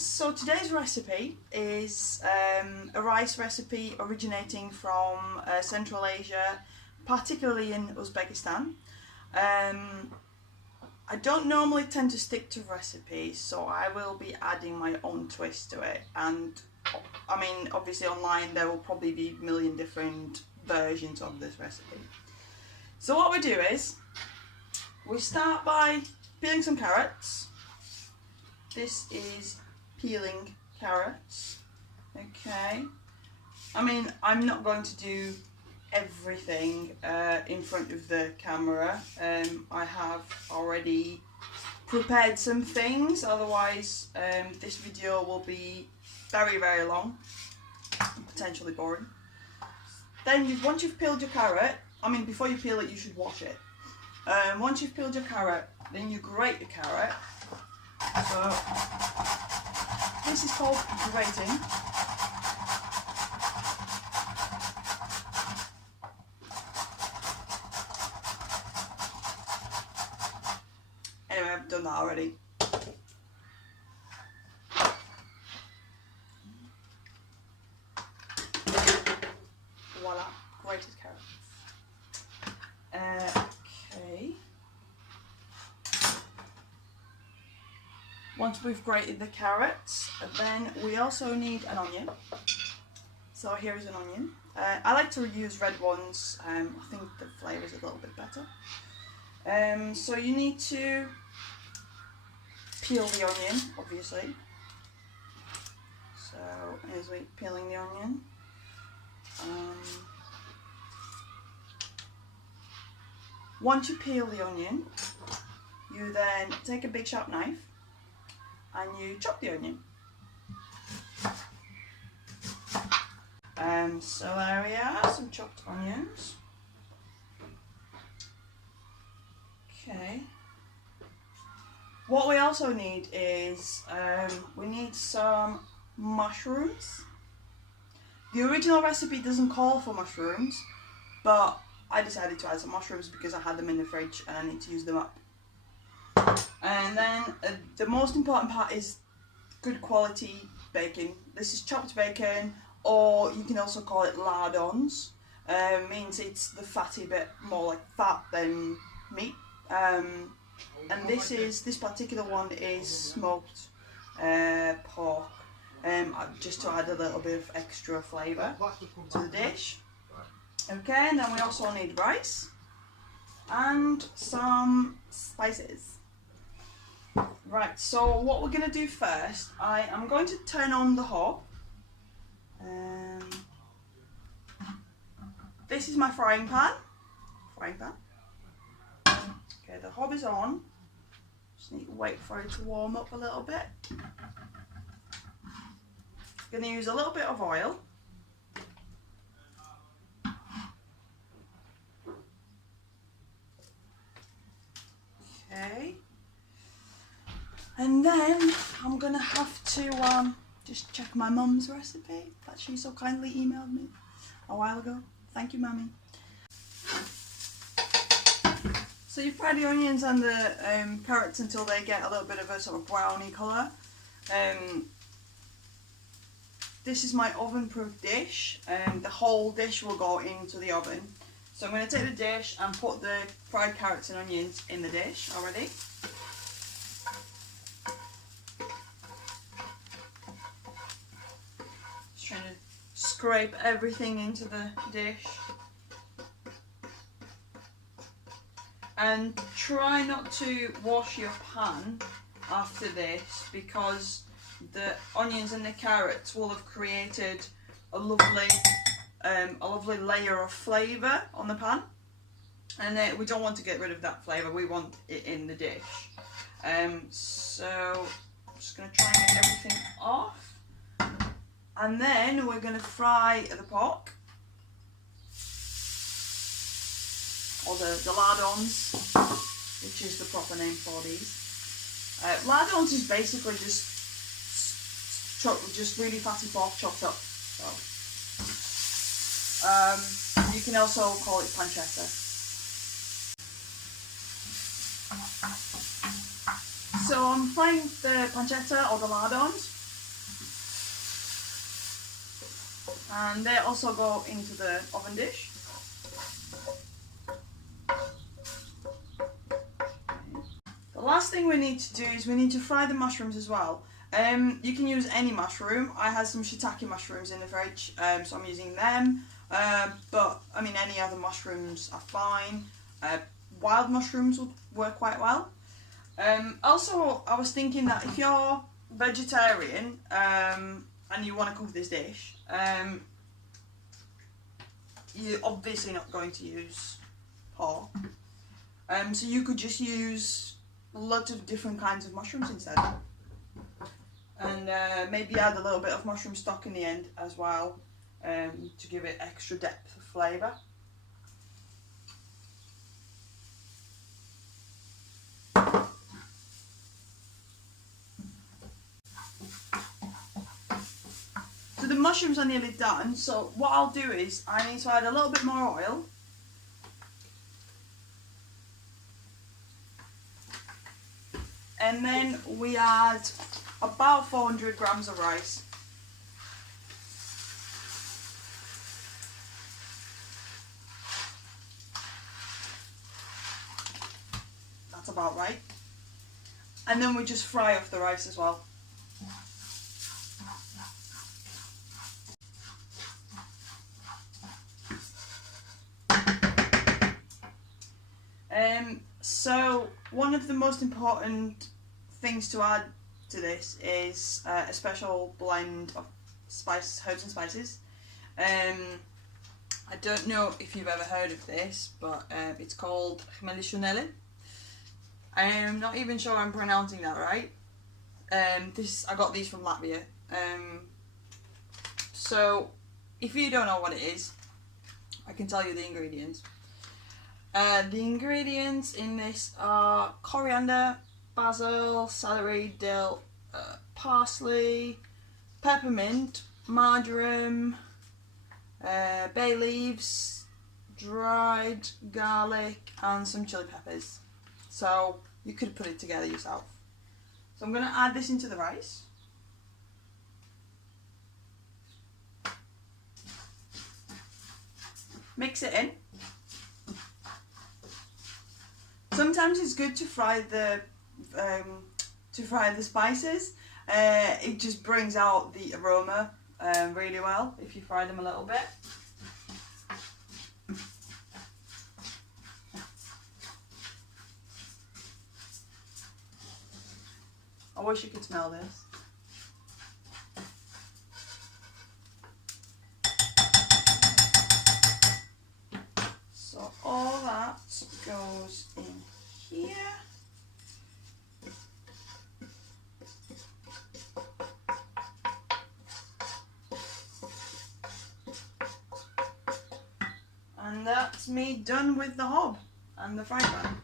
So today's recipe is a rice recipe originating from Central Asia, particularly in Uzbekistan. I don't normally tend to stick to recipes, so I will be adding my own twist to it. And I mean, obviously online there will probably be a million different versions of this recipe. So what we do is, we start by peeling some carrots. This is peeling carrots. Okay. I mean, I'm not going to do everything in front of the camera. I have already prepared some things, otherwise this video will be very, very long and potentially boring. Then once you've peeled your carrot, I mean before you peel it you should wash it. Once you've peeled your carrot, then you grate the carrot. So this is called grating. Anyway, I've done that already. Voila, grated carrot. Okay. Once we've grated the carrots, then we also need an onion. So here is an onion. I like to use red ones. I think the flavour is a little bit better. So you need to peel the onion, obviously. So as we're peeling the onion, once you peel the onion, you then take a big sharp knife and you chop the onion. So there we are, some chopped onions. Okay. What we also need is, we need some mushrooms. The original recipe doesn't call for mushrooms, but I decided to add some mushrooms because I had them in the fridge and I need to use them up. And then the most important part is good quality bacon. This is chopped bacon, or you can also call it lardons. Means it's the fatty bit, more like fat than meat. And this particular one is smoked pork, just to add a little bit of extra flavour to the dish. Okay, and then we also need rice and some spices. Right, so what we're going to do first, I am going to turn on the hob. This is my frying pan. Okay, the hob is on. Just need to wait for it to warm up a little bit. Going to use a little bit of oil. Okay. And then I'm going to have to just check my mum's recipe that she so kindly emailed me a while ago. Thank you, Mummy. So you fry the onions and the carrots until they get a little bit of a sort of browny colour. This is my oven-proof dish, and the whole dish will go into the oven. So I'm going to take the dish and put the fried carrots and onions in the dish already. Just trying to scrape everything into the dish. And try not to wash your pan after this, because the onions and the carrots will have created a lovely layer of flavour on the pan, and we don't want to get rid of that flavour, we want it in the dish. So I'm just going to try and get everything off, and then we're going to fry the pork, or the lardons, which is the proper name for these. Lardons is basically just really fatty pork chopped up. So you can also call it pancetta. So I'm frying the pancetta or the lardons. And they also go into the oven dish. The last thing we need to do is we need to fry the mushrooms as well. You can use any mushroom. I had some shiitake mushrooms in the fridge, so I'm using them. But I mean, any other mushrooms are fine. Wild mushrooms would work quite well. Also, I was thinking that if you're vegetarian and you want to cook this dish, you're obviously not going to use pork. So you could just use lots of different kinds of mushrooms instead. And maybe add a little bit of mushroom stock in the end as well, to give it extra depth of flavour. So the mushrooms are nearly done, so what I'll do is I need to add a little bit more oil. And then we add about 400 grams of rice. That's about right. And then we just fry off the rice as well. So one of the most important things to add to this is a special blend of herbs and spices. I don't know if you've ever heard of this, but it's called Khmeli. I'm not even sure I'm pronouncing that right. I got these from Latvia. So if you don't know what it is, I can tell you the ingredients. The ingredients in this are coriander, basil, celery, dill, parsley, peppermint, marjoram, bay leaves, dried garlic, and some chili peppers. So you could put it together yourself. So I'm going to add this into the rice. Mix it in. Sometimes it's good to fry the spices. It just brings out the aroma really well if you fry them a little bit. I wish you could smell this. So all that goes in here. And that's me done with the hob and the fry pan.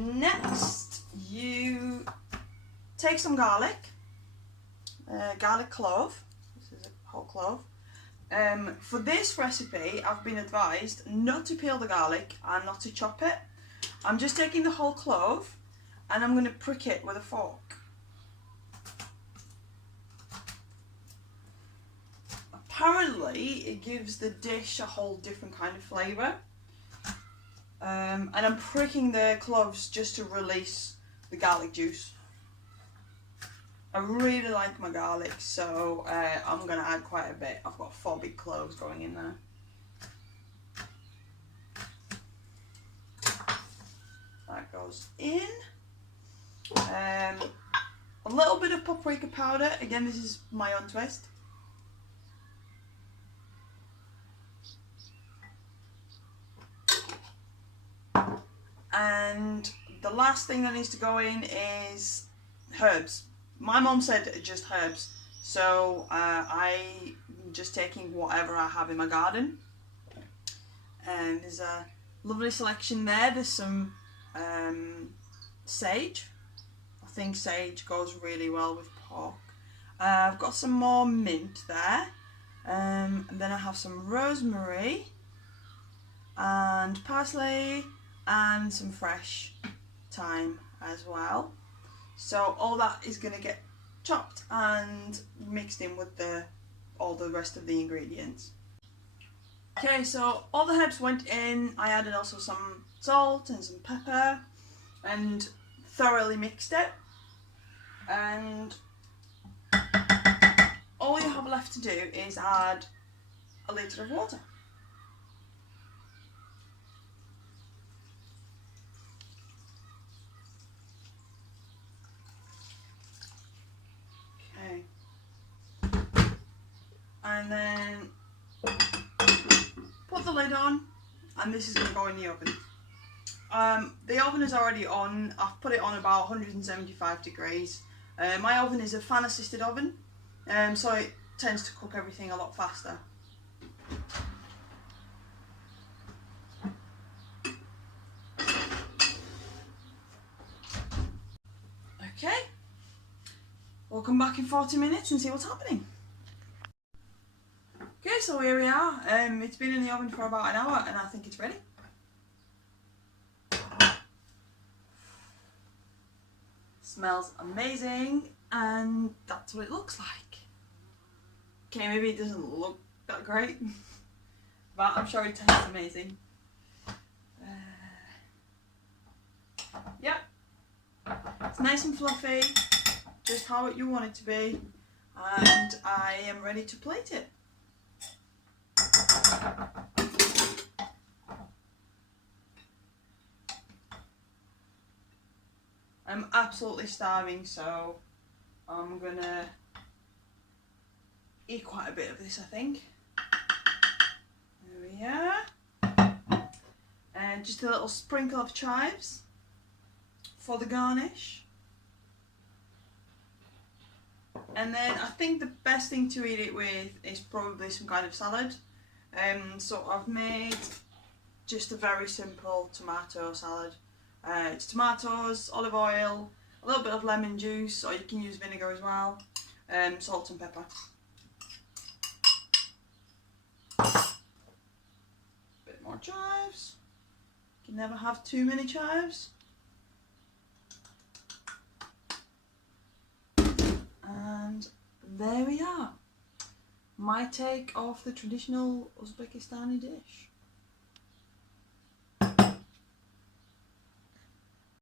Next, you take some garlic, garlic clove. This is a whole clove. For this recipe, I've been advised not to peel the garlic and not to chop it. I'm just taking the whole clove and I'm going to prick it with a fork. Apparently, it gives the dish a whole different kind of flavour. And I'm pricking the cloves just to release the garlic juice. I really like my garlic, so I'm going to add quite a bit. I've got 4 big cloves going in there. That goes in. A little bit of paprika powder. Again, this is my own twist. And the last thing that needs to go in is herbs. My mom said just herbs, so I'm just taking whatever I have in my garden. And there's a lovely selection there. There's some sage. I think sage goes really well with pork. I've got some more mint there. And then I have some rosemary and parsley and some fresh thyme as well. So all that is going to get chopped and mixed in with all the rest of the ingredients. Okay, so all the herbs went in. I added also some salt and some pepper and thoroughly mixed it. And all you have left to do is add a litre of water. Okay. And then put the lid on, and this is going to go in the oven. The oven is already on. I've put it on about 175 degrees. My oven is a fan assisted oven, so it tends to cook everything a lot faster. Okay, we'll come back in 40 minutes and see what's happening. Okay, so here we are. It's been in the oven for about an hour and I think it's ready. Smells amazing, and that's what it looks like. Okay, maybe it doesn't look that great, but I'm sure it tastes amazing. Yep, it's nice and fluffy, just how you want it to be, and I am ready to plate it. I'm absolutely starving, so I'm gonna eat quite a bit of this, I think. There we are. And just a little sprinkle of chives for the garnish. And then I think the best thing to eat it with is probably some kind of salad. So I've made just a very simple tomato salad. It's tomatoes, olive oil, a little bit of lemon juice, or you can use vinegar as well, salt and pepper. Bit more chives. You can never have too many chives. And there we are. My take of the traditional Uzbekistani dish.